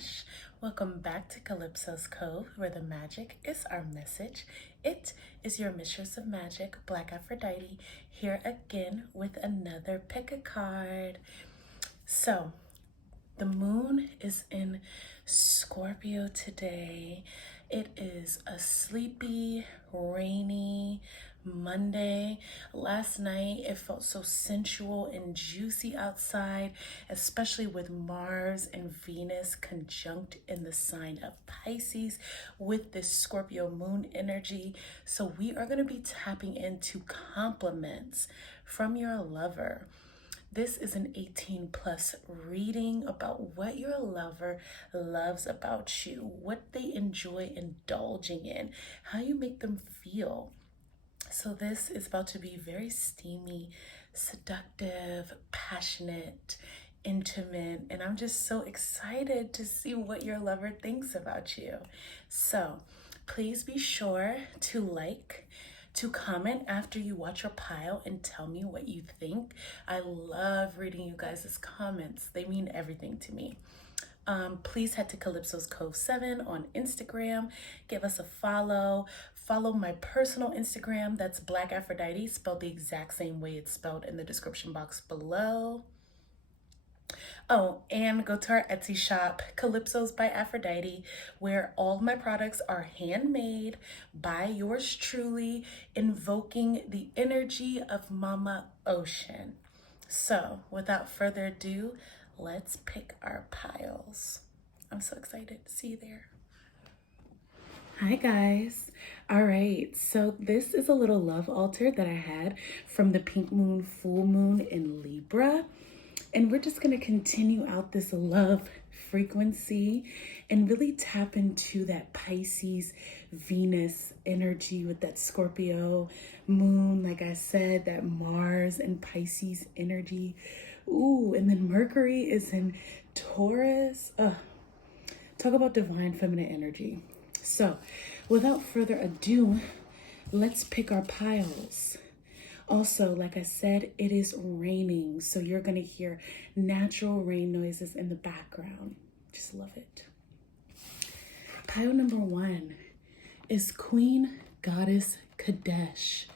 Kadesh. Welcome back to Calypso's Cove, where the magic is our message. It is your mistress of magic, BlkAfroditee, here again with another pick a card. So, the moon is in Scorpio today. It is a sleepy, rainy Monday. Last night it felt so sensual and juicy outside, especially with Mars and Venus conjunct in the sign of Pisces with this Scorpio moon energy. So we are going to be tapping into compliments from your lover. This is an 18+ reading about what your lover loves about you, what they enjoy indulging in, how you make them feel. So this is about to be very steamy, seductive, passionate, intimate, and I'm just so excited to see what your lover thinks about you. So please be sure to comment after you watch your pile and tell me what you think. I love reading you guys' comments. They mean everything to me. Please head to Calypso's Cove 7 on Instagram. Give us a follow. Follow my personal Instagram. That's BlkAfroditee, spelled the exact same way it's spelled in the description box below. Oh, and go to our Etsy shop, Calypso's by Aphrodite, where all of my products are handmade by yours truly, invoking the energy of Mama Ocean. So, without further ado, let's pick our piles. I'm so excited to see you there. Hi guys. All right, so this is a little love altar that I had from the pink moon, full moon in Libra. And we're just going to continue out this love frequency and really tap into that Pisces Venus energy with that Scorpio moon. Like I said, that Mars and Pisces energy. Ooh, and then Mercury is in Taurus. Talk about divine feminine energy. So without further ado, let's pick our piles. Also, like I said, it is raining, so you're going to hear natural rain noises in the background. Just love it. Pile number 1 is Queen Goddess Kadesh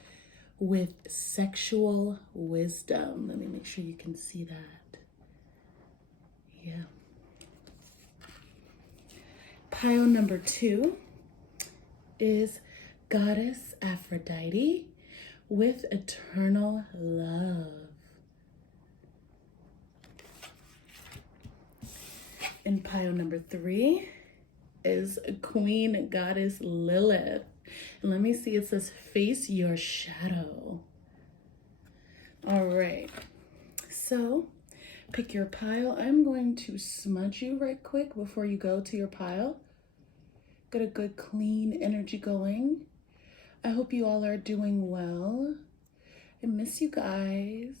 with sexual wisdom. Let me make sure you can see that. Yeah. Pile number 2 is Goddess Aphroditee with eternal love. And pile number 3 is Queen Goddess Lilith. And let me see, it says face your shadow. All right, so pick your pile. I'm going to smudge you right quick before you go to your pile. Get a good clean energy going. I hope you all are doing well. I miss you guys.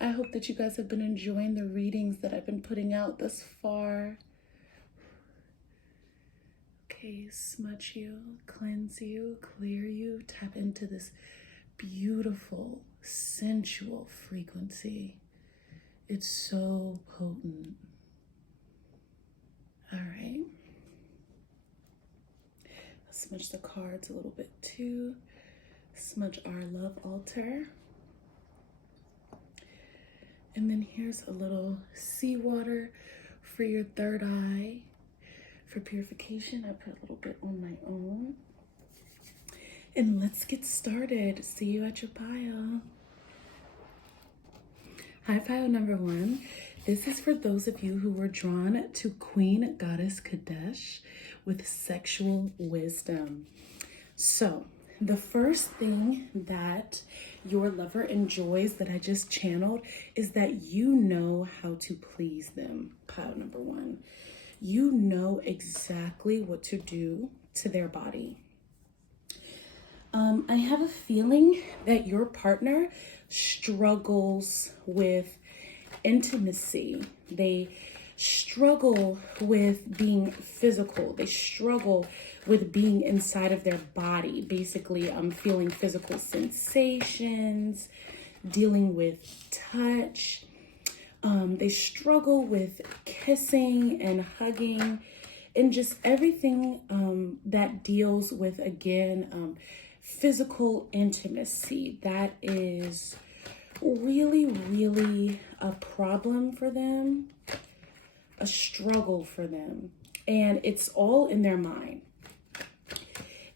I hope that you guys have been enjoying the readings that I've been putting out thus far. Okay, smudge you, cleanse you, clear you, tap into this beautiful, sensual frequency. It's so potent. All right. Smudge the cards a little bit too. Smudge our love altar. And then here's a little seawater for your third eye. For purification, I put a little bit on my own. And let's get started. See you at your pile. Hi, pile number 1. This is for those of you who were drawn to Queen Goddess Kadesh with sexual wisdom. So the first thing that your lover enjoys that I just channeled is that you know how to please them. Pile number 1. You know exactly what to do to their body. I have a feeling that your partner struggles with intimacy. They struggle with being physical. They struggle with being inside of their body. Basically, feeling physical sensations, dealing with touch. They struggle with kissing and hugging and just everything that deals with, again, physical intimacy. That is really, really a problem for them, a struggle for them. And it's all in their mind.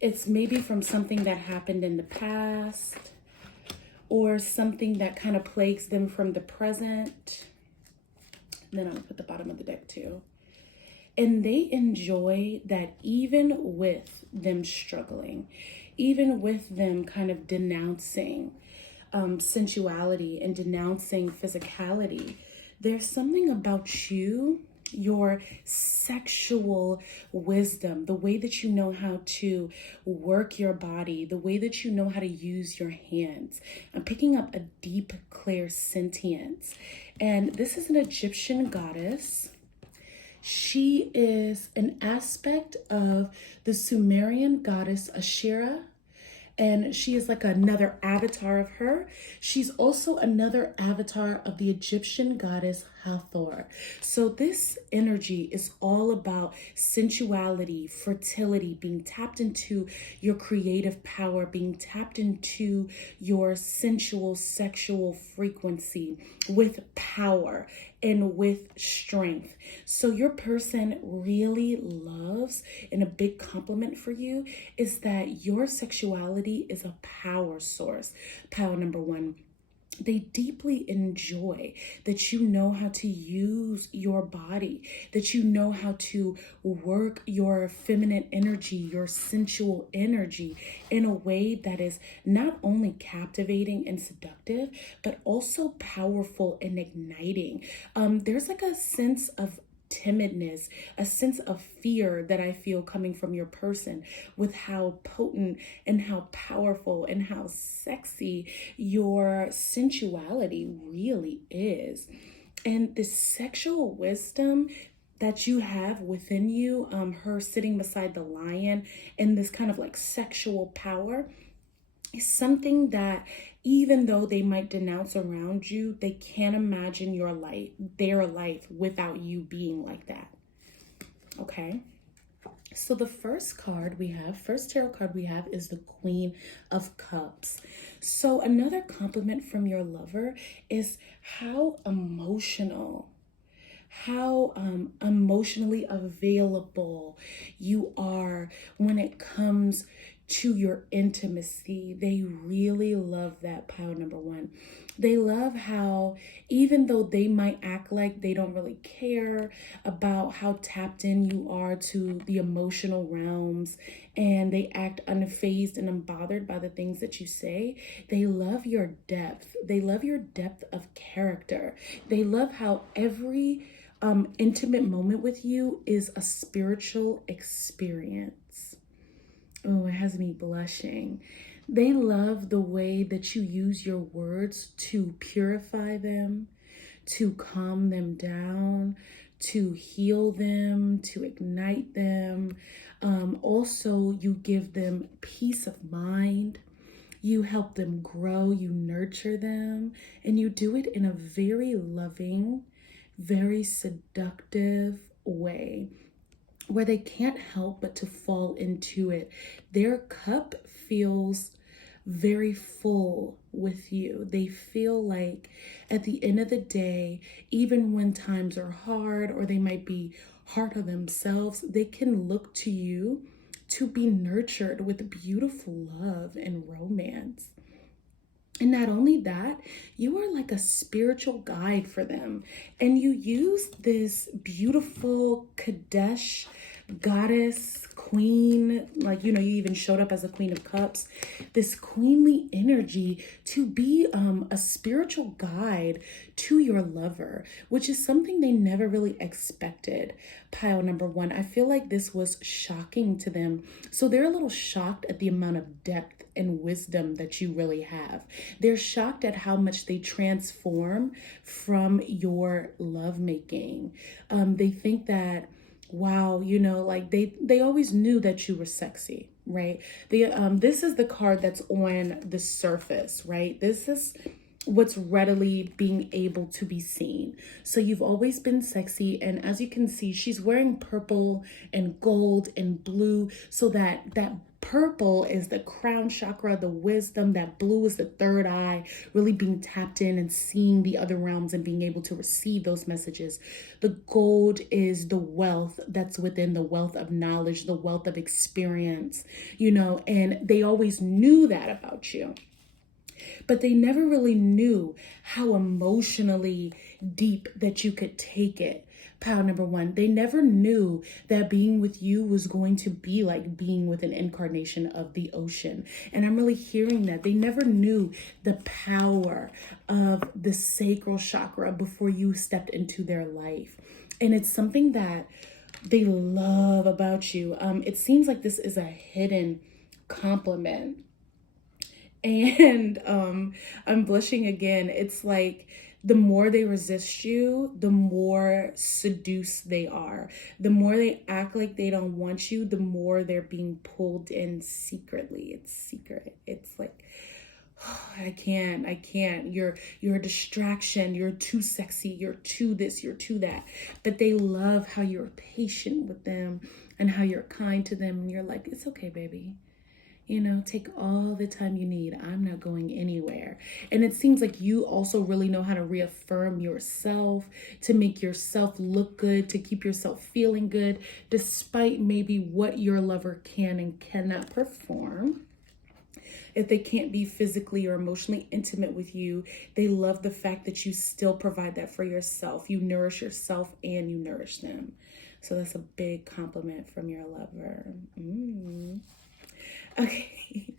It's maybe from something that happened in the past or something that kind of plagues them from the present. And then I'm gonna put the bottom of the deck too. And they enjoy that even with them struggling, even with them kind of denouncing sensuality and denouncing physicality, there's something about you, your sexual wisdom, the way that you know how to work your body, the way that you know how to use your hands. I'm picking up a deep, clear sentience. And this is an Egyptian goddess. She is an aspect of the Sumerian goddess Ashera, and she is like another avatar of her. She's also another avatar of the Egyptian goddess Hathor. So this energy is all about sensuality, fertility, being tapped into your creative power, being tapped into your sensual, sexual frequency with power and with strength. So your person really loves, and a big compliment for you is that your sexuality is a power source. Power number one. They deeply enjoy that you know how to use your body, that you know how to work your feminine energy, your sensual energy in a way that is not only captivating and seductive, but also powerful and igniting. There's like a sense of timidness, a sense of fear that I feel coming from your person with how potent and how powerful and how sexy your sensuality really is. And the sexual wisdom that you have within you, her sitting beside the lion and this kind of like sexual power, is something that even though they might denounce around you, they can't imagine their life without you being like that. Okay. So the first tarot card we have is the Queen of Cups. So another compliment from your lover is how emotionally available you are when it comes to your intimacy. They really love that, pile number one. They love how even though they might act like they don't really care about how tapped in you are to the emotional realms, and they act unfazed and unbothered by the things that you say, they love your depth. They love your depth of character. They love how every intimate moment with you is a spiritual experience. Oh, it has me blushing. They love the way that you use your words to purify them, to calm them down, to heal them, to ignite them. Also, you give them peace of mind. You help them grow, you nurture them, and you do it in a very loving, very seductive way, where they can't help but to fall into it. Their cup feels very full with you. They feel like at the end of the day, even when times are hard or they might be hard on themselves, they can look to you to be nurtured with beautiful love and romance. And not only that, you are like a spiritual guide for them. And you use this beautiful Kadesh goddess, queen, like, you even showed up as a Queen of Cups, this queenly energy to be a spiritual guide to your lover, which is something they never really expected. Pile number one, I feel like this was shocking to them. So they're a little shocked at the amount of depth and wisdom that you really have. They're shocked at how much they transform from your lovemaking. They think that, wow, like they always knew that you were sexy, right? This is the card that's on the surface, right? This is what's readily being able to be seen. So you've always been sexy, and as you can see, she's wearing purple and gold and blue, so that purple is the crown chakra, the wisdom. That blue is the third eye, really being tapped in and seeing the other realms and being able to receive those messages. The gold is the wealth that's within, the wealth of knowledge, the wealth of experience, and they always knew that about you. But they never really knew how emotionally deep that you could take it. Pile number one, they never knew that being with you was going to be like being with an incarnation of the ocean. And I'm really hearing that. They never knew the power of the sacral chakra before you stepped into their life. And it's something that they love about you. It seems like this is a hidden compliment. And I'm blushing again. It's like the more they resist you, the more seduced they are. The more they act like they don't want you, the more they're being pulled in secretly. It's secret. It's like, oh, I can't. You're a distraction. You're too sexy. You're too this, you're too that. But they love how you're patient with them and how you're kind to them. And you're like, it's okay, baby. Take all the time you need. I'm not going anywhere. And it seems like you also really know how to reaffirm yourself, to make yourself look good, to keep yourself feeling good, despite maybe what your lover can and cannot perform. If they can't be physically or emotionally intimate with you, they love the fact that you still provide that for yourself. You nourish yourself and you nourish them. So that's a big compliment from your lover. Okay,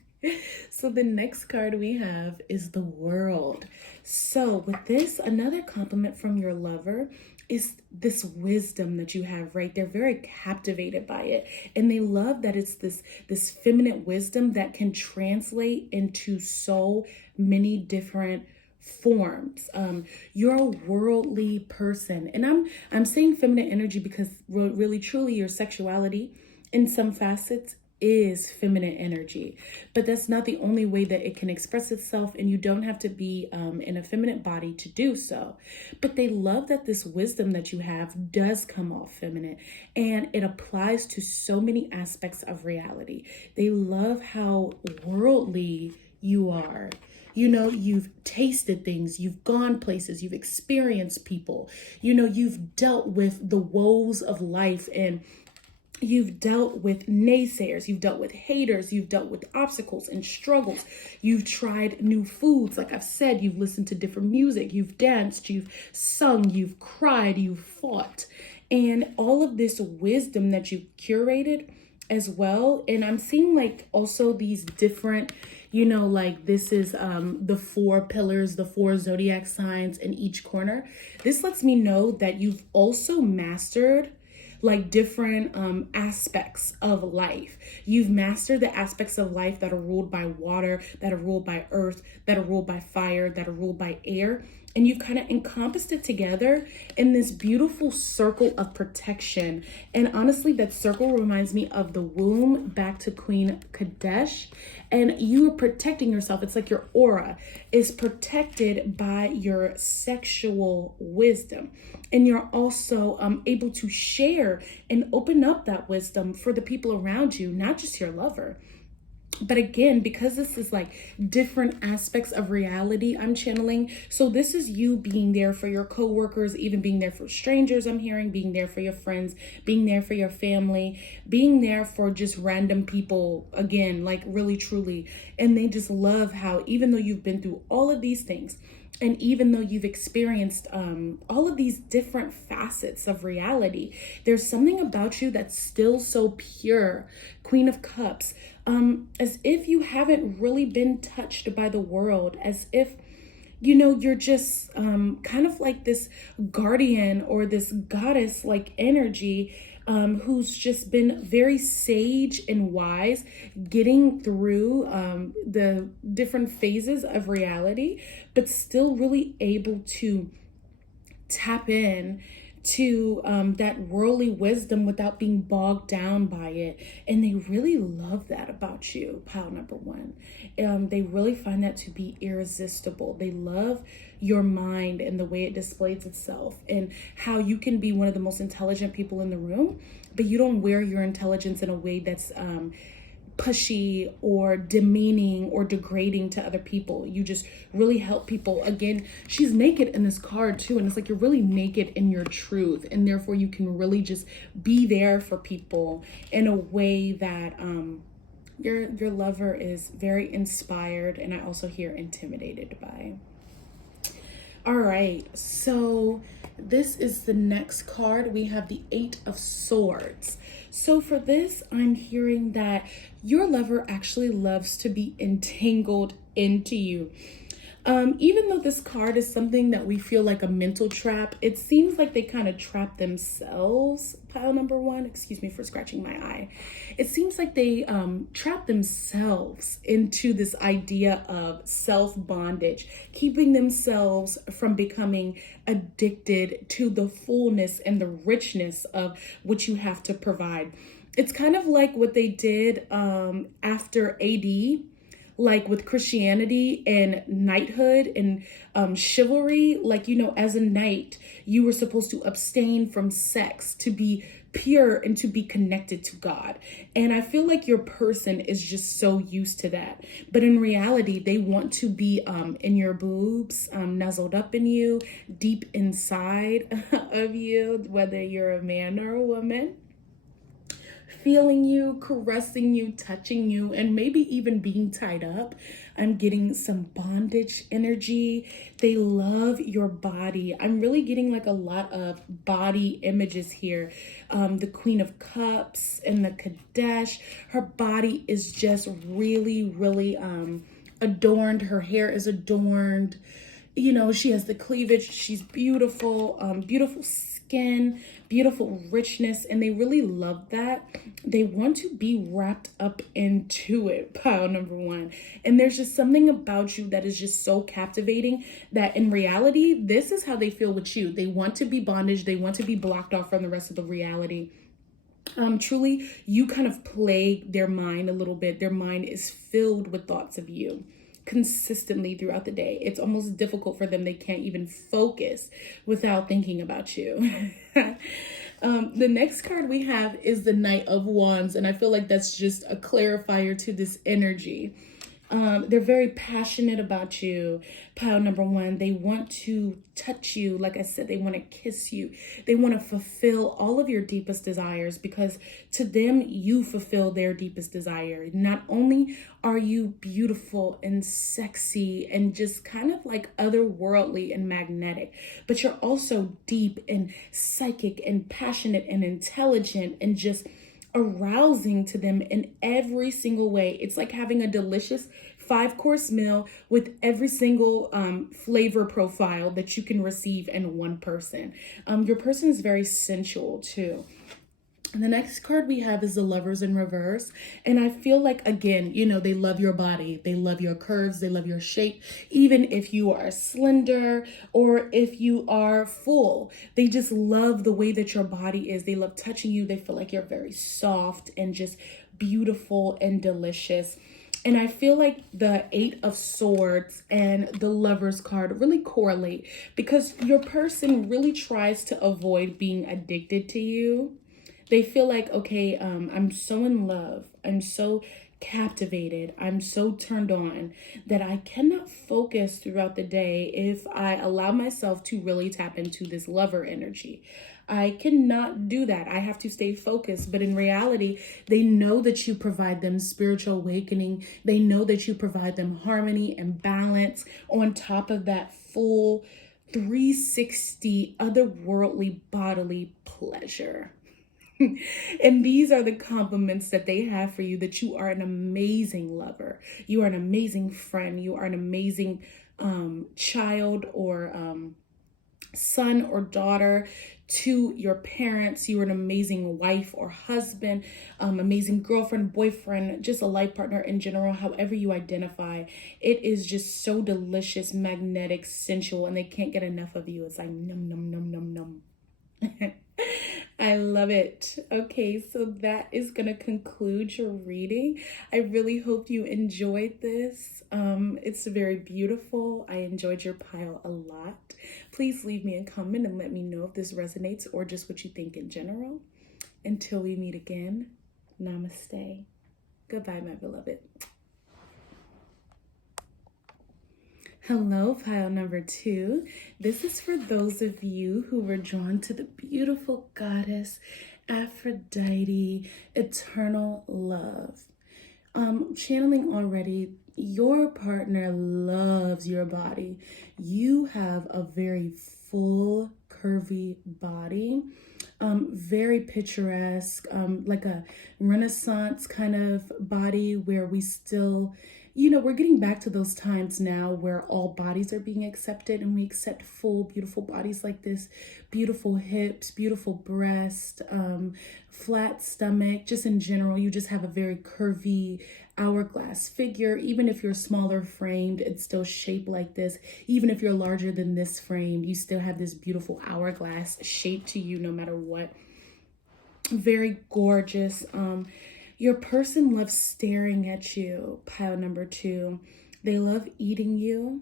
so the next card we have is the World. So with this, another compliment from your lover is this wisdom that you have, right? They're very captivated by it. And they love that it's this feminine wisdom that can translate into so many different forms. You're a worldly person. And I'm saying feminine energy because really truly your sexuality in some facets is feminine energy, but that's not the only way that it can express itself, and you don't have to be in a feminine body to do so. But they love that this wisdom that you have does come off feminine, and it applies to so many aspects of reality. They love how worldly you are. You've tasted things, you've gone places, you've experienced people, you've dealt with the woes of life, and you've dealt with naysayers, you've dealt with haters, you've dealt with obstacles and struggles. You've tried new foods. Like I've said, you've listened to different music, you've danced, you've sung, you've cried, you've fought. And all of this wisdom that you've curated as well. And I'm seeing like also these different, like this is the 4 pillars, the 4 zodiac signs in each corner. This lets me know that you've also mastered like different aspects of life. You've mastered the aspects of life that are ruled by water, that are ruled by earth, that are ruled by fire, that are ruled by air. And you've kind of encompassed it together in this beautiful circle of protection. And honestly, that circle reminds me of the womb back to Queen Kadesh. And you are protecting yourself. It's like your aura is protected by your sexual wisdom. And you're also able to share and open up that wisdom for the people around you, not just your lover. But again, because this is like different aspects of reality I'm channeling. So this is you being there for your coworkers, even being there for strangers, I'm hearing, being there for your friends, being there for your family, being there for just random people, again, like really, truly. And they just love how even though you've been through all of these things, and even though you've experienced all of these different facets of reality, there's something about you that's still so pure, Queen of Cups, as if you haven't really been touched by the world, as if, you're just kind of like this guardian or this goddess like energy who's just been very sage and wise, getting through the different phases of reality, but still really able to tap in to that worldly wisdom without being bogged down by it. And they really love that about you, pile number one. They really find that to be irresistible. They love your mind and the way it displays itself, and how you can be one of the most intelligent people in the room, but you don't wear your intelligence in a way that's pushy or demeaning or degrading to other people. You just really help people. Again, she's naked in this card too, and it's like you're really naked in your truth, and therefore you can really just be there for people in a way that your lover is very inspired, and I also hear intimidated by. All right, so this is the next card. We have the 8 of Swords. So for this, I'm hearing that your lover actually loves to be entangled into you. Even though this card is something that we feel like a mental trap, it seems like they kind of trap themselves. Pile number one, excuse me for scratching my eye. It seems like they trap themselves into this idea of self-bondage, keeping themselves from becoming addicted to the fullness and the richness of what you have to provide. It's kind of like what they did after AD, like with Christianity and knighthood and chivalry. Like, you know, as a knight, you were supposed to abstain from sex to be pure and to be connected to God. And I feel like your person is just so used to that. But in reality, they want to be in your boobs, nuzzled up in you, deep inside of you, whether you're a man or a woman. Feeling you, caressing you, touching you, and maybe even being tied up. I'm getting some bondage energy. They love your body. I'm really getting like a lot of body images here. The Queen of Cups and the Kadesh. Her body is just really, really adorned. Her hair is adorned. You know, she has the cleavage. She's beautiful, beautiful skin, beautiful richness, and they really love that. They want to be wrapped up into it, pile number one. And there's just something about you that is just so captivating that in reality, this is how they feel with you. They want to be bondage. They want to be blocked off from the rest of the reality. Truly, you kind of plague their mind a little bit. Their mind is filled with thoughts of you consistently throughout the day. It's almost difficult for them. They can't even focus without thinking about you. The next card we have is the Knight of Wands, and I feel like that's just a clarifier to this energy. They're very passionate about you, pile number one. They want to touch you. Like I said, they want to kiss you. They want to fulfill all of your deepest desires, because to them, you fulfill their deepest desire. Not only are you beautiful and sexy and just kind of like otherworldly and magnetic, but you're also deep and psychic and passionate and intelligent and just arousing to them in every single way. It's like having a delicious 5-course meal with every single flavor profile that you can receive in one person. Your person is very sensual too. And the next card we have is the Lovers in reverse. And I feel like, again, you know, they love your body. They love your curves. They love your shape. Even if you are slender or if you are full, they just love the way that your body is. They love touching you. They feel like you're very soft and just beautiful and delicious. And I feel like the 8 of Swords and the Lovers card really correlate, because your person really tries to avoid being addicted to you. They feel like, okay, I'm so in love. I'm so captivated. I'm so turned on that I cannot focus throughout the day if I allow myself to really tap into this lover energy. I cannot do that. I have to stay focused. But in reality, they know that you provide them spiritual awakening. They know that you provide them harmony and balance on top of that full 360 otherworldly bodily pleasure. And these are the compliments that they have for you, that you are an amazing lover. You are an amazing friend. You are an amazing child or son or daughter to your parents. You are an amazing wife or husband, amazing girlfriend, boyfriend, just a life partner in general, however you identify. It is just so delicious, magnetic, sensual, and they can't get enough of you. It's like num, num, num, num, num. I love it. Okay, so that is going to conclude your reading. I really hope you enjoyed this. It's very beautiful. I enjoyed your pile a lot. Please leave me a comment and let me know if this resonates or just what you think in general. Until we meet again, namaste. Goodbye, my beloved. Hello, pile number 2. This is for those of you who were drawn to the beautiful goddess Aphrodite, eternal love. Channeling already, your partner loves your body. You have a very full, curvy body. Very picturesque, like a Renaissance kind of body where we still, we're getting back to those times now where all bodies are being accepted and we accept full, beautiful bodies like this, beautiful hips, beautiful breast, flat stomach, just in general, you just have a very curvy hourglass figure. Even if you're smaller framed, it's still shaped like this. Even if you're larger than this frame, you still have this beautiful hourglass shape to you no matter what. Very gorgeous. Your person loves staring at you, pile number 2. They love eating you.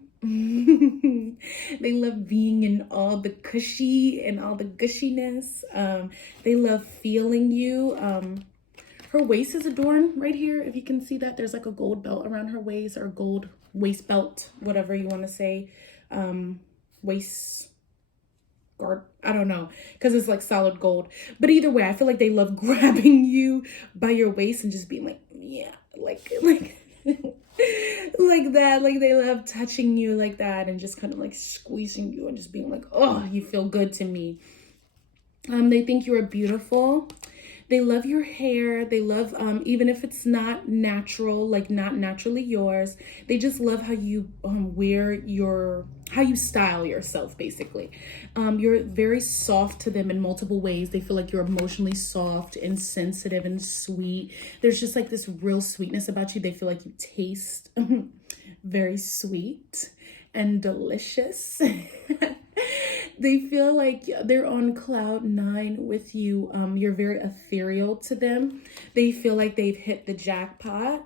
They love being in all the cushy and all the gushiness. They love feeling you. Her waist is adorned right here. If you can see that, there's like a gold belt around her waist, or gold waist belt, whatever you want to say. Waist guard, I don't know, because it's like solid gold. But either way, I feel like they love grabbing you by your waist and just being like, yeah, like like that. Like they love touching you like that and just kind of like squeezing you and just being like, oh, you feel good to me. They think you are beautiful. They love your hair. They love, even if it's not natural, like not naturally yours, they just love how you how you style yourself, basically. You're very soft to them in multiple ways. They feel like you're emotionally soft and sensitive and sweet. There's just like this real sweetness about you. They feel like you taste very sweet and delicious. They feel like they're on cloud 9 with you. You're very ethereal to them. They feel like they've hit the jackpot.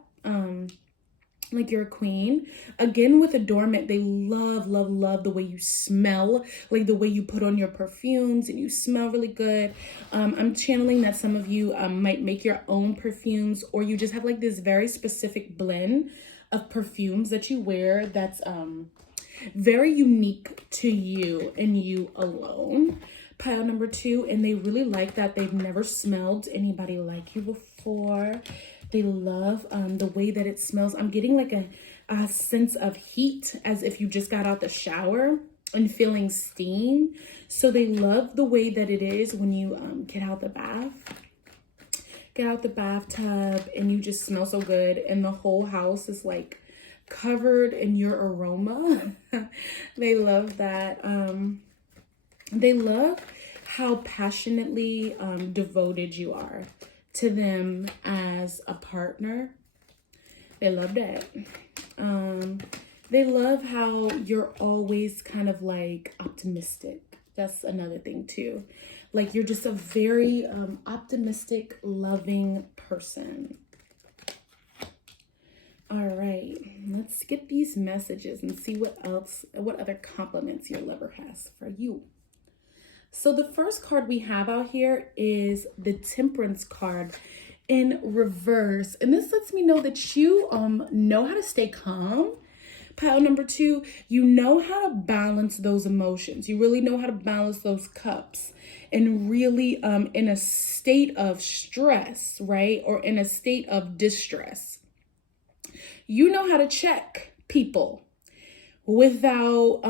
Like you're a queen. Again, with adornment, they love, love, love the way you smell, like the way you put on your perfumes and you smell really good. I'm channeling that some of you might make your own perfumes, or you just have like this very specific blend of perfumes that you wear that's very unique to you and you alone, pile number 2. And they really like that. They've never smelled anybody like you before. They love the way that it smells. I'm getting like a sense of heat, as if you just got out the shower and feeling steam. So they love the way that it is when you get out the bathtub and you just smell so good and the whole house is like covered in your aroma. They love that. They love how passionately devoted you are to them as a partner. They love that. They love how you're always kind of like optimistic. That's another thing too. Like you're just a very optimistic, loving person. All right, let's get these messages and see what other compliments your lover has for you. So the first card we have out here is the Temperance card in reverse. And this lets me know that you know how to stay calm. Pile number 2, you know how to balance those emotions. You really know how to balance those cups. And really in a state of stress, right? Or in a state of distress. You know how to check people without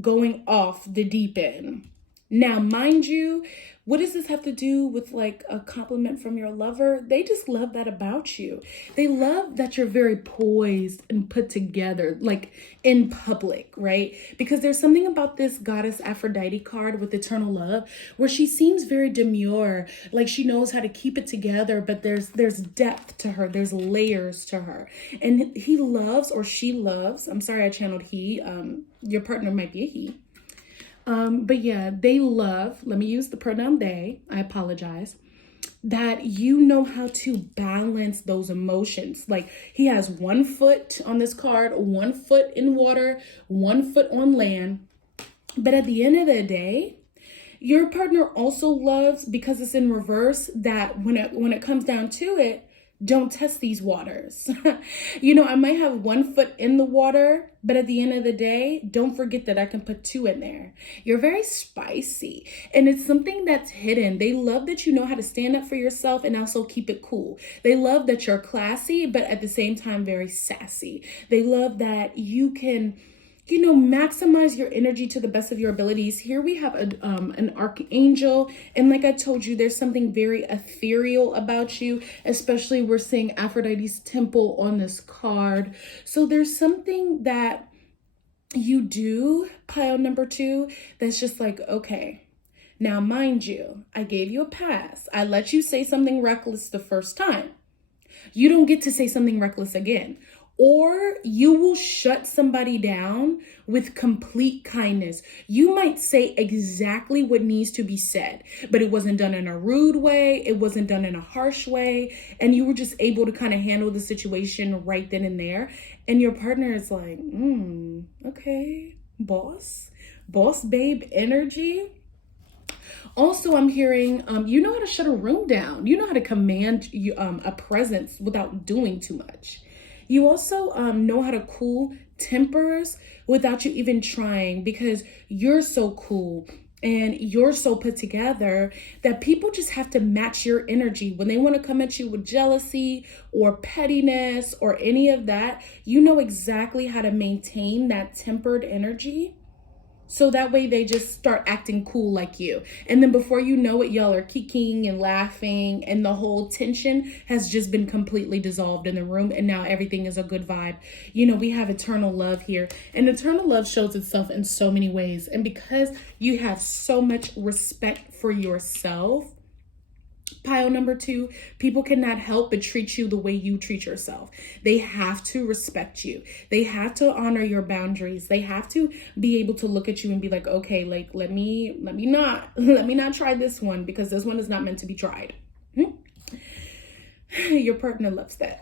going off the deep end. Now, mind you, what does this have to do with like a compliment from your lover? They just love that about you. They love that you're very poised and put together, like in public, right? Because there's something about this goddess Aphrodite card with eternal love where she seems very demure, like she knows how to keep it together, but there's depth to her, there's layers to her. And he loves, or she loves, I'm sorry I channeled he, your partner might be a he. But yeah, they love, let me use the pronoun they, I apologize, that you know how to balance those emotions. Like he has 1 foot on this card, 1 foot in water, 1 foot on land. But at the end of the day, your partner also loves, because it's in reverse, that when it comes down to it, don't test these waters. You know, I might have 1 foot in the water, but at the end of the day, don't forget that I can put 2 in there. You're very spicy, and it's something that's hidden. They love that you know how to stand up for yourself and also keep it cool. They love that you're classy, but at the same time, very sassy. They love that you can, you know, maximize your energy to the best of your abilities. Here we have an archangel. And like I told you, there's something very ethereal about you, especially we're seeing Aphrodite's temple on this card. So there's something that you do, pile number 2, that's just like, okay, now mind you, I gave you a pass. I let you say something reckless the first time. You don't get to say something reckless again. Or you will shut somebody down with complete kindness. You might say exactly what needs to be said, but it wasn't done in a rude way. It wasn't done in a harsh way. And you were just able to kind of handle the situation right then and there. And your partner is like, okay, boss babe energy. Also, I'm hearing, you know how to shut a room down. You know how to command a presence without doing too much. You also know how to cool tempers without you even trying, because you're so cool and you're so put together that people just have to match your energy. When they want to come at you with jealousy or pettiness or any of that, you know exactly how to maintain that tempered energy. So that way they just start acting cool like you. And then before you know it, y'all are kicking and laughing, and the whole tension has just been completely dissolved in the room. And now everything is a good vibe. You know, we have eternal love here, and eternal love shows itself in so many ways. And because you have so much respect for yourself, pile number 2, people cannot help but treat you the way you treat yourself. They have to respect you. They have to honor your boundaries. They have to be able to look at you and be like, okay, like, let me not try this one, because this one is not meant to be tried. Your partner loves that.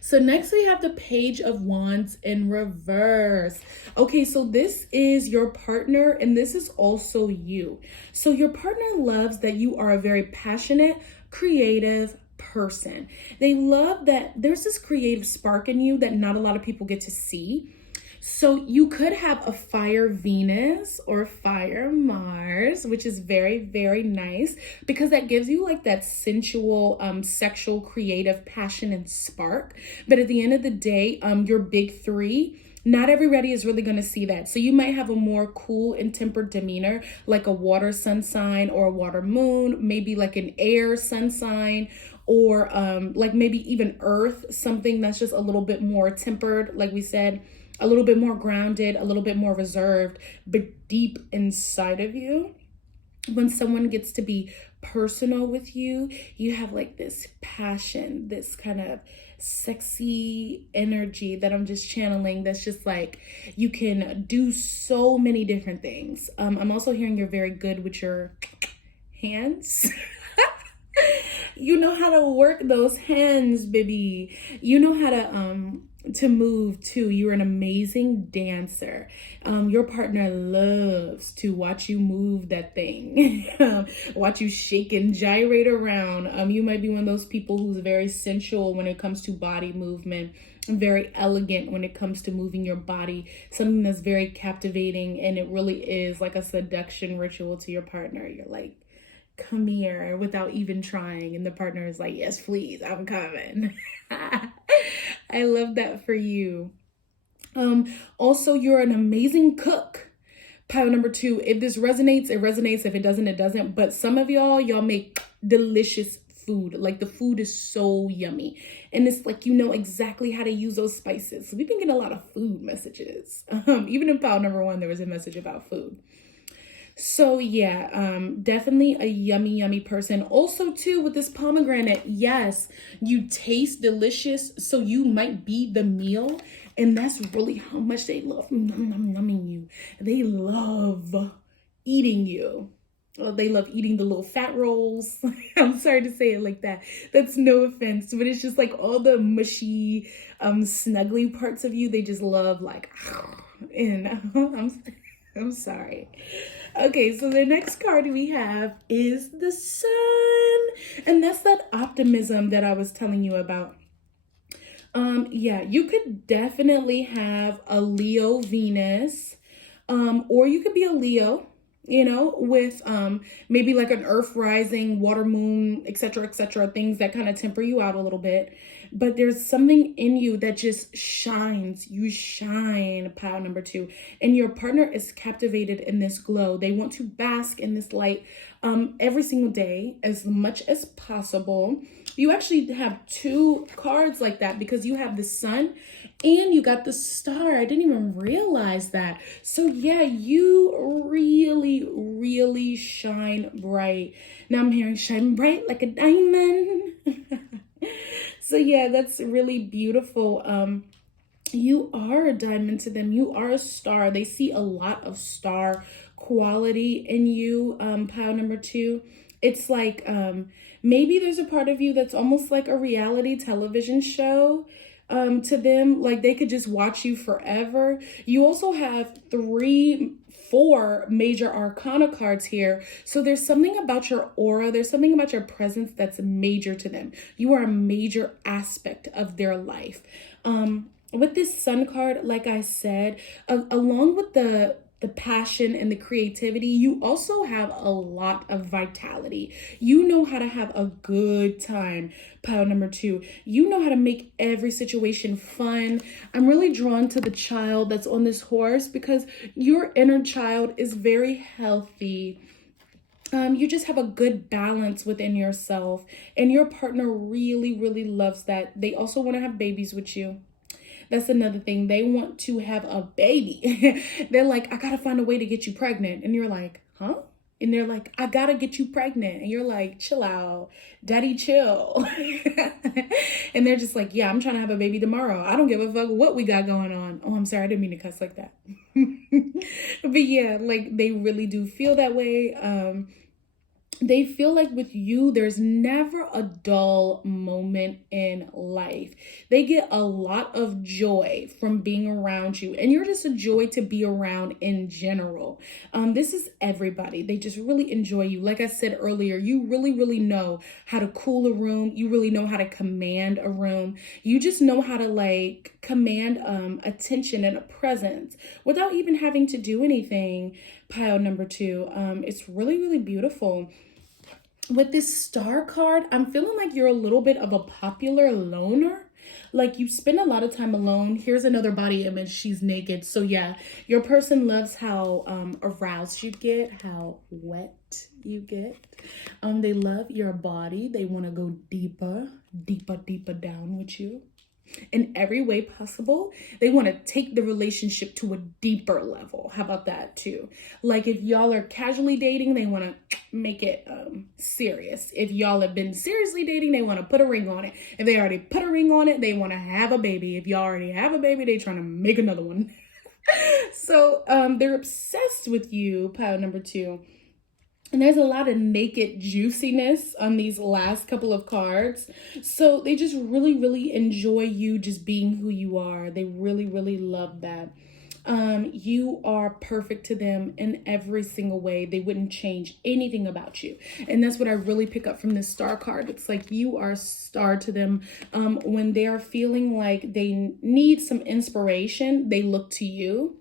So next we have the Page of Wands in reverse. Okay, so this is your partner, and this is also you. So your partner loves that you are a very passionate, creative person. They love that there's this creative spark in you that not a lot of people get to see. So you could have a fire Venus or fire Mars, which is very, very nice, because that gives you like that sensual, sexual, creative passion and spark. But at the end of the day, your big 3, not everybody is really going to see that. So you might have a more cool and tempered demeanor, like a water sun sign or a water moon, maybe like an air sun sign, or like maybe even earth, something that's just a little bit more tempered, like we said, a little bit more grounded, a little bit more reserved. But deep inside of you, when someone gets to be personal with you, you have like this passion, this kind of sexy energy that I'm just channeling, that's just like, you can do so many different things. I'm also hearing you're very good with your hands. You know how to work those hands, baby. You know how to move too. You're an amazing dancer. Your partner loves to watch you move that thing. Watch you shake and gyrate around. You might be one of those people who's very sensual when it comes to body movement, very elegant when it comes to moving your body, something that's very captivating, and it really is like a seduction ritual to your partner. You're like, come here, without even trying, and the partner is like, yes please, I'm coming. I love that for you. Also, you're an amazing cook. Pile number 2, if this resonates, it resonates. If it doesn't, it doesn't. But some of y'all make delicious food. Like, the food is so yummy, and it's like, you know exactly how to use those spices. So we've been getting a lot of food messages. Even in pile number 1, there was a message about food. So yeah, definitely a yummy person. Also too, with this pomegranate, yes, you taste delicious, so you might be the meal And that's really how much they love numbing you. They love eating you. Well, they love eating the little fat rolls. I'm sorry to say it like that. That's no offense, but it's just like all the mushy, snuggly parts of you. They just love like, and I'm sorry. Okay, so the next card we have is the Sun. And that's that optimism that I was telling you about. Yeah, you could definitely have a Leo Venus, or you could be a Leo, you know, with maybe like an Earth rising, water, moon, etc., things that kind of temper you out a little bit. But there's something in you that just shines. You shine, pile number 2. And your partner is captivated in this glow. They want to bask in this light every single day as much as possible. You actually have 2 cards like that because you have the Sun and you got the Star. I didn't even realize that. So yeah, you really shine bright. Now I'm hearing shine bright like a diamond. So yeah, that's really beautiful. You are a diamond to them. You are a star. They see a lot of star quality in you, pile number 2. It's like maybe there's a part of you that's almost like a reality television show to them. Like they could just watch you forever. You also have 4 major arcana cards here. So there's something about your aura. There's something about your presence that's major to them. You are a major aspect of their life. With this Sun card, like I said, along with the passion and the creativity, you also have a lot of vitality. You know how to have a good time, pile number 2. You know how to make every situation fun. I'm really drawn to the child that's on this horse because your inner child is very healthy. You just have a good balance within yourself, and your partner really loves that. They also want to have babies with you. That's another thing. They want to have a baby. They're like, I gotta find a way to get you pregnant. And you're like, huh? And they're like, I gotta get you pregnant. And you're like, chill out, daddy, chill. And they're just like, yeah, I'm trying to have a baby tomorrow. I don't give a fuck what we got going on. Oh, I'm sorry. I didn't mean to cuss like that. But yeah, like they really do feel that way. They feel like with you, there's never a dull moment in life. They get a lot of joy from being around you, and you're just a joy to be around in general. This is everybody. They just really enjoy you. Like I said earlier, you really know how to cool a room. You really know how to command a room. You just know how to like command attention and a presence without even having to do anything. Pile number 2. It's really beautiful. With this Star card, I'm feeling like you're a little bit of a popular loner. Like you spend a lot of time alone. Here's another body image. She's naked. So yeah, your person loves how aroused you get, how wet you get. They love your body. They want to go deeper down with you. In every way possible. They want to take the relationship to a deeper level. How about that too? Like if y'all are casually dating, they want to make it serious. If y'all have been seriously dating, they want to put a ring on it. If they already put a ring on it, they want to have a baby. If y'all already have a baby, they trying to make another one. So they're obsessed with you, pile number 2. And there's a lot of naked juiciness on these last couple of cards. So they just really enjoy you just being who you are. They really love that. You are perfect to them in every single way. They wouldn't change anything about you. And that's what I really pick up from this Star card. It's like you are a star to them. When they are feeling like they need some inspiration, they look to you.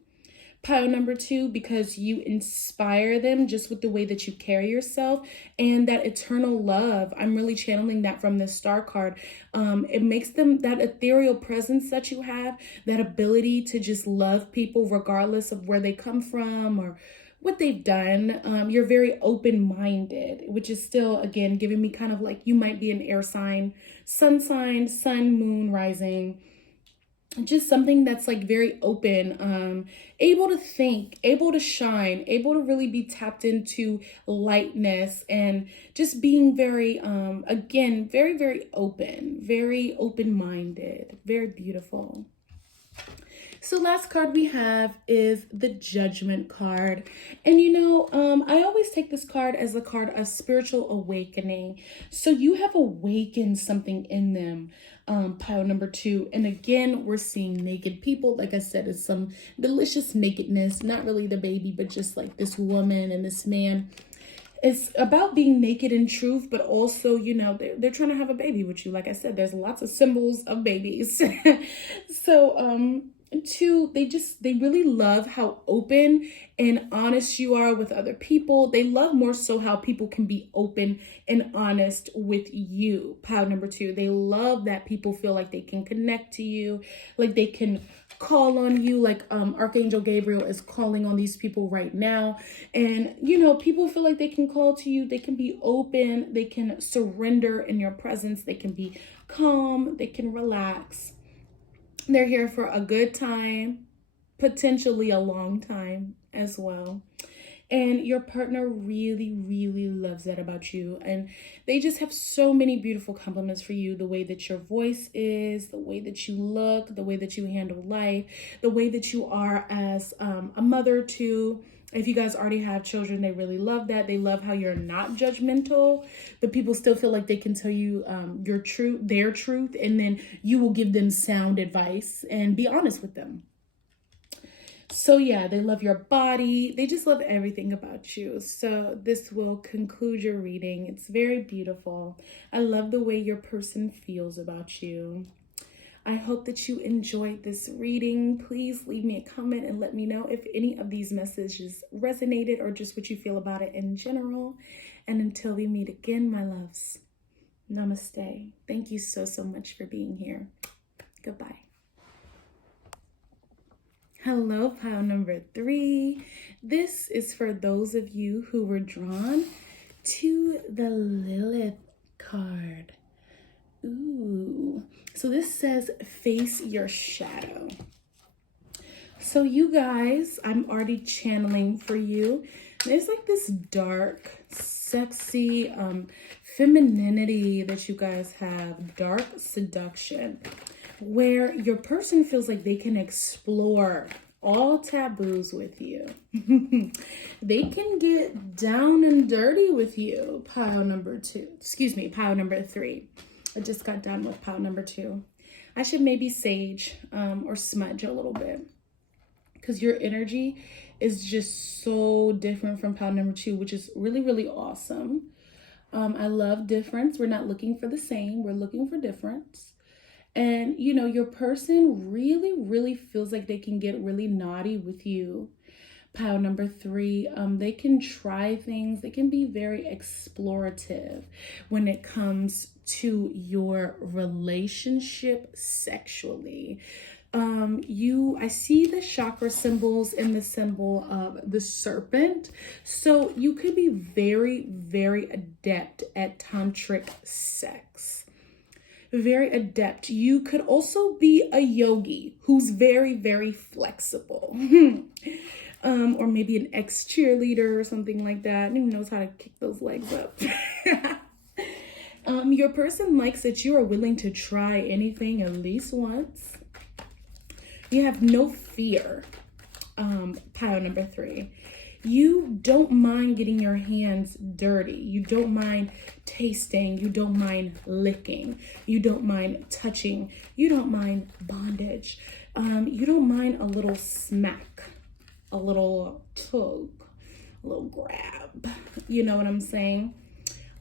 Pile number 2, because you inspire them just with the way that you carry yourself and that eternal love. I'm really channeling that from this Star card. It makes them that ethereal presence that you have, that ability to just love people regardless of where they come from or what they've done. You're very open-minded, which is still, again, giving me kind of like you might be an air sign, sun, moon, rising. Just something that's like very open, able to think, able to shine, able to really be tapped into lightness and just being very, again, very open, very open-minded, very beautiful. So last card we have is the Judgment card. And I always take this card as a card of spiritual awakening. So you have awakened something in them, pile number 2. And again, we're seeing naked people. Like I said, it's some delicious nakedness, not really the baby, but just like this woman and this man. It's about being naked in truth, but also, they're trying to have a baby with you. Like I said, there's lots of symbols of babies. So, 2, they really love how open and honest you are with other people. They love more so how people can be open and honest with you. Pile number 2, they love that people feel like they can connect to you, like they can call on you, like Archangel Gabriel is calling on these people right now. And people feel like they can call to you, they can be open, they can surrender in your presence, they can be calm, they can relax. They're here for a good time, potentially a long time as well. And your partner really, really loves that about you. And they just have so many beautiful compliments for you. The way that your voice is, the way that you look, the way that you handle life, the way that you are as a mother too. If you guys already have children, they really love that. They love how you're not judgmental, but people still feel like they can tell you your truth, their truth, and then you will give them sound advice and be honest with them. So yeah, they love your body. They just love everything about you. So this will conclude your reading. It's very beautiful. I love the way your person feels about you. I hope that you enjoyed this reading. Please leave me a comment and let me know if any of these messages resonated or just what you feel about it in general. And until we meet again, my loves, namaste. Thank you so, so much for being here. Goodbye. Hello, pile number 3. This is for those of you who were drawn to the Lilith card. Ooh. So this says face your shadow. So you guys, I'm already channeling for you. There's like this dark, sexy femininity that you guys have, dark seduction, where your person feels like they can explore all taboos with you. They can get down and dirty with you. Pile number 3. I just got done with pile number 2. I should maybe sage or smudge a little bit because your energy is just so different from pile number 2, which is really, really awesome. I love difference. We're not looking for the same. We're looking for difference. And, your person really, really feels like they can get really naughty with you. Pile number 3, they can try things. They can be very explorative when it comes to your relationship sexually. I see the chakra symbols in the symbol of the serpent. So you could be very, very adept at tantric sex. Very adept. You could also be a yogi who's very, very flexible. Or maybe an ex-cheerleader or something like that. And who knows how to kick those legs up. Your person likes that you are willing to try anything at least once. You have no fear. Pile number 3. You don't mind getting your hands dirty. You don't mind tasting. You don't mind licking. You don't mind touching. You don't mind bondage. You don't mind a little smack, a little tug, a little grab. You know what I'm saying?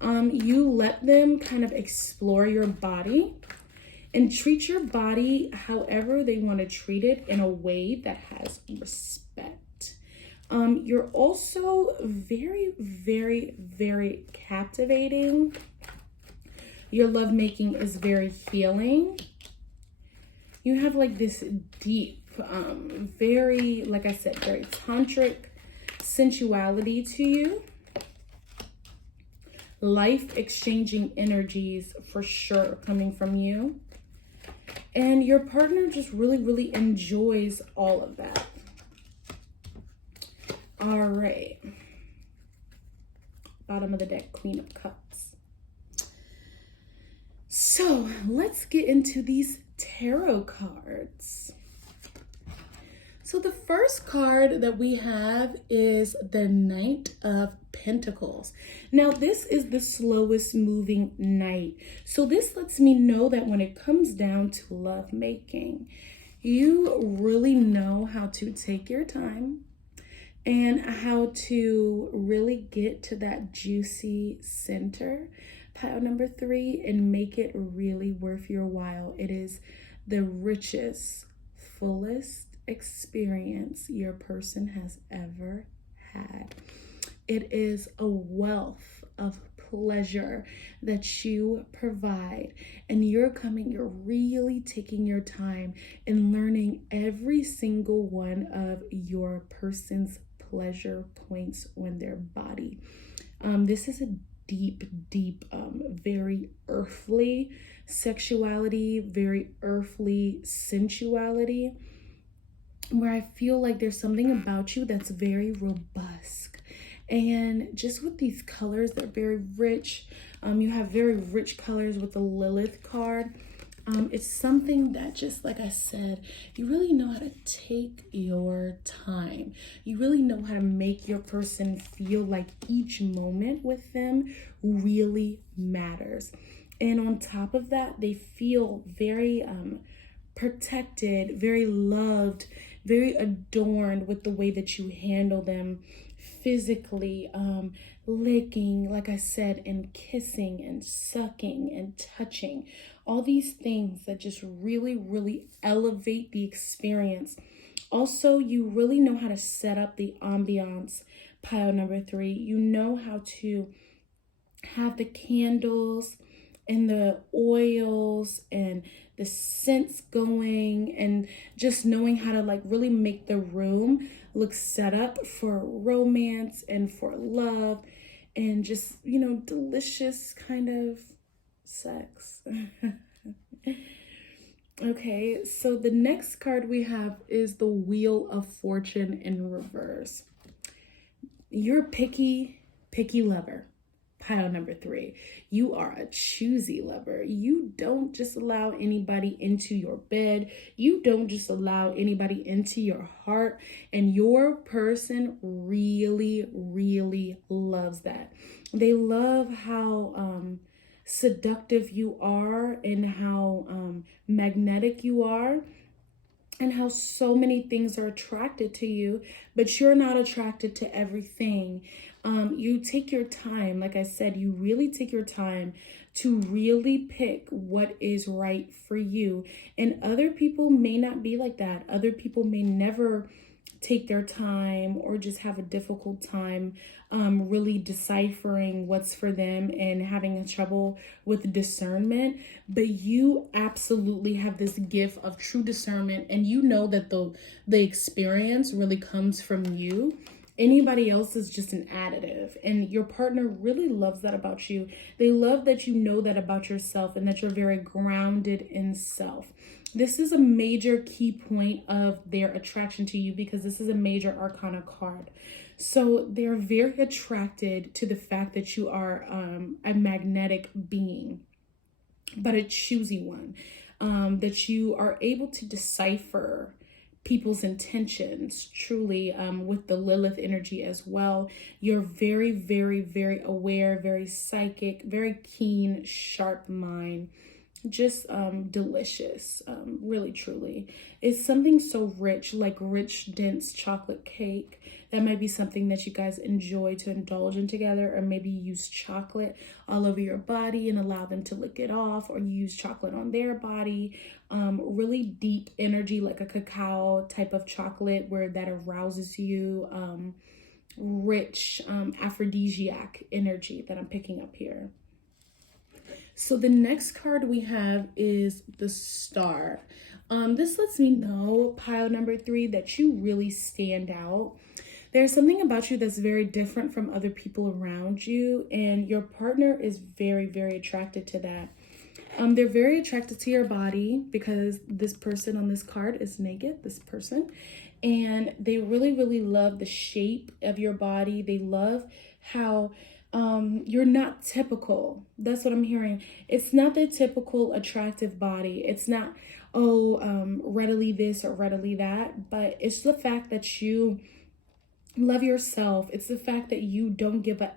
You let them kind of explore your body and treat your body however they want to treat it in a way that has respect. You're also very, very, very captivating. Your lovemaking is very healing. You have like this deep, very, like I said, very tantric sensuality to you. Life exchanging energies for sure coming from you. And your partner just really, really enjoys all of that. All right. Bottom of the deck, Queen of Cups. So let's get into these tarot cards. So the first card that we have is the Knight of Pentacles. Now this is the slowest moving knight. So this lets me know that when it comes down to love making, you really know how to take your time and how to really get to that juicy center, pile number 3, and make it really worth your while. It is the richest, fullest experience your person has ever had. It is a wealth of pleasure that you provide, and you're really taking your time and learning every single one of your person's pleasure points on their body. This is a deep, very earthly sexuality, very earthly sensuality, where I feel like there's something about you that's very robust. And just with these colors, they're very rich. You have very rich colors with the Lilith card. It's something that, just like I said, you really know how to take your time. You really know how to make your person feel like each moment with them really matters. And on top of that, they feel very protected, very loved, very adorned with the way that you handle them physically, licking, like I said, and kissing and sucking and touching. All these things that just really elevate the experience. Also, you really know how to set up the ambiance, pile number 3. You know how to have the candles and the oils and the scents going, and just knowing how to like really make the room look set up for romance and for love and just, you know, delicious kind of sex. Okay, so the next card we have is the Wheel of Fortune in reverse. You're a picky lover. Pile number 3. You are a choosy lover. You don't just allow anybody into your bed. You don't just allow anybody into your heart. And your person really loves that. They love how seductive you are and how magnetic you are, and how so many things are attracted to you, but you're not attracted to everything. You take your time. Like I said, you really take your time to really pick what is right for you. And other people may not be like that. Other people may never take their time or just have a difficult time really deciphering what's for them and having trouble with discernment. But you absolutely have this gift of true discernment, and you know that the experience really comes from you. Anybody else is just an additive, and your partner really loves that about you. They love that you know that about yourself and that you're very grounded in self. This is a major key point of their attraction to you, because this is a major arcana card. So they're very attracted to the fact that you are a magnetic being, but a choosy one, that you are able to decipher people's intentions truly, with the Lilith energy as well. You're very aware, very psychic, very keen, sharp mind. Just delicious, really truly. It's something so rich, like rich dense chocolate cake. That might be something that you guys enjoy to indulge in together, or maybe use chocolate all over your body and allow them to lick it off, or you use chocolate on their body. Really deep energy, like a cacao type of chocolate where that arouses you. Rich aphrodisiac energy that I'm picking up here. So the next card we have is the Star. This lets me know, pile number 3, that you really stand out. There's something about you that's very different from other people around you, and your partner is very attracted to that. They're very attracted to your body, because this person on this card is naked, this person, and they really love the shape of your body. They love how you're not typical. That's what I'm hearing. It's not the typical attractive body. It's not readily this or readily that, but it's the fact that you love yourself. It's the fact that you don't give a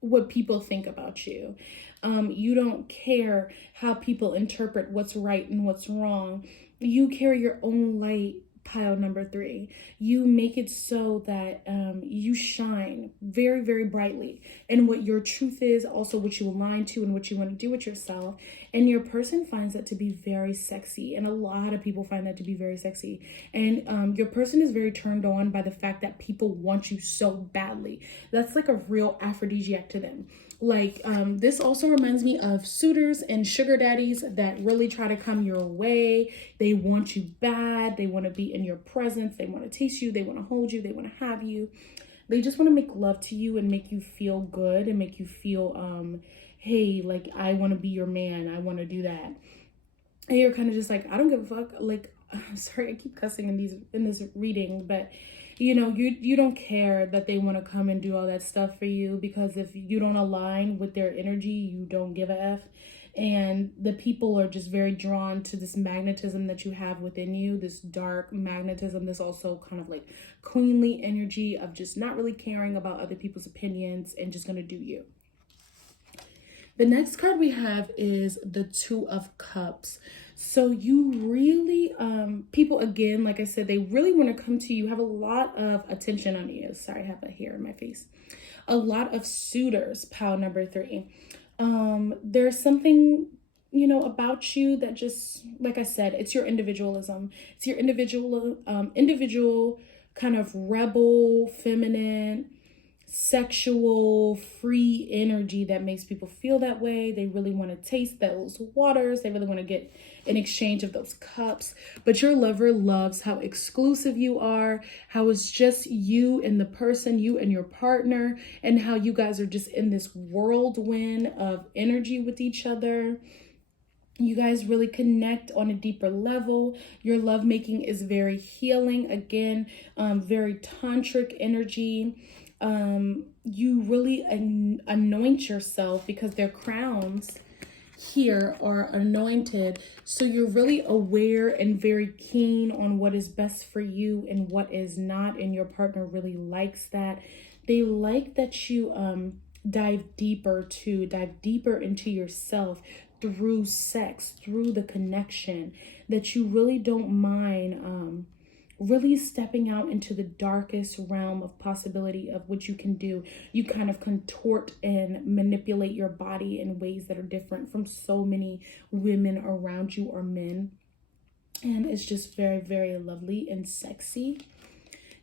what people think about you. You don't care how people interpret what's right and what's wrong. You carry your own light, pile number 3. You make it so that you shine very, very brightly. And what your truth is, also what you align to and what you want to do with yourself. And your person finds that to be very sexy. And a lot of people find that to be very sexy. And your person is very turned on by the fact that people want you so badly. That's like a real aphrodisiac to them. Like, this also reminds me of suitors and sugar daddies that really try to come your way. They want you bad. They want to be in your presence. They want to taste you. They want to hold you. They want to have you. They just want to make love to you and make you feel good and make you feel, hey, like, I want to be your man. I want to do that. And you're kind of just like, I don't give a fuck. Like, I'm sorry, I keep cussing in this reading, but you know, you don't care that they want to come and do all that stuff for you, because if you don't align with their energy, you don't give a F. And the people are just very drawn to this magnetism that you have within you, this dark magnetism, this also kind of like queenly energy of just not really caring about other people's opinions and just going to do you. The next card we have is the Two of Cups. So you really, people, again, like I said, they really want to come to you, have a lot of attention on you. Sorry, I have a hair in my face. A lot of suitors, pile number 3. There's something, you know, about you that just, like I said, it's your individualism. It's your individual kind of rebel, feminine, sexual, free energy that makes people feel that way. They really want to taste those waters. They really want to get an exchange of those cups. But your lover loves how exclusive you are, how it's just you and the person, you and your partner, and how you guys are just in this whirlwind of energy with each other. You guys really connect on a deeper level. Your lovemaking is very healing. Again, very tantric energy. You really anoint yourself, because their crowns here are anointed. So you're really aware and very keen on what is best for you and what is not. And your partner really likes that. They like that you dive deeper into yourself through sex, through the connection, that you really don't mind really stepping out into the darkest realm of possibility of what you can do. You kind of contort and manipulate your body in ways that are different from so many women around you or men. And it's just very, very lovely and sexy.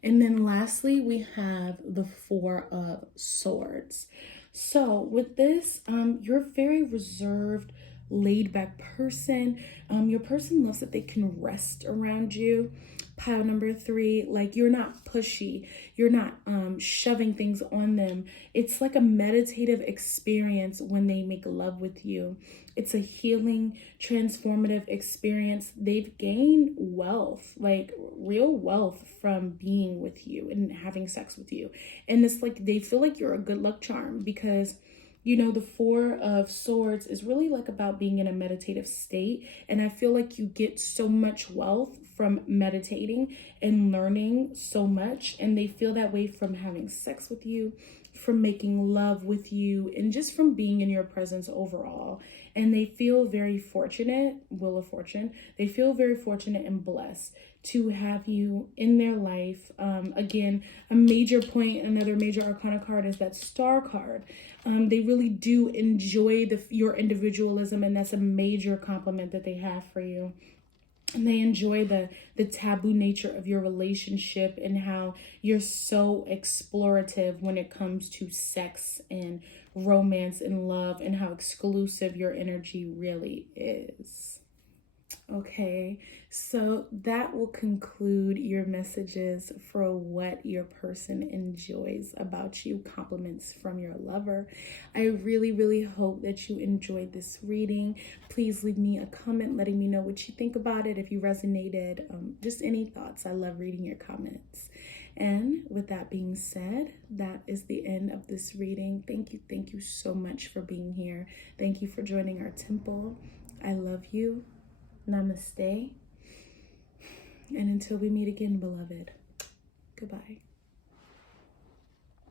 And then lastly, we have the Four of Swords. So with this, you're a very reserved, laid back person. Your person loves that they can rest around you. Pile number 3, like, you're not pushy. You're not shoving things on them. It's like a meditative experience when they make love with you. It's a healing, transformative experience. They've gained wealth, like real wealth, from being with you and having sex with you. And it's like they feel like you're a good luck charm, because you know, the Four of Swords is really like about being in a meditative state. And I feel like you get so much wealth from meditating and learning so much. And they feel that way from having sex with you, from making love with you, and just from being in your presence overall. And they feel very fortunate, Wheel of Fortune. They feel very fortunate and blessed to have you in their life. Again, a major point, another major arcana card is that Star card. They really do enjoy your individualism, and that's a major compliment that they have for you. And they enjoy the taboo nature of your relationship and how you're so explorative when it comes to sex and romance and love, and how exclusive your energy really is. Okay, so that will conclude your messages for what your person enjoys about you, compliments from your lover. I really, really hope that you enjoyed this reading. Please leave me a comment letting me know what you think about it, if you resonated, just any thoughts. I love reading your comments. And with that being said, that is the end of this reading. Thank you so much for being here. Thank you for joining our temple. I love you. Namaste. And until we meet again, beloved, goodbye.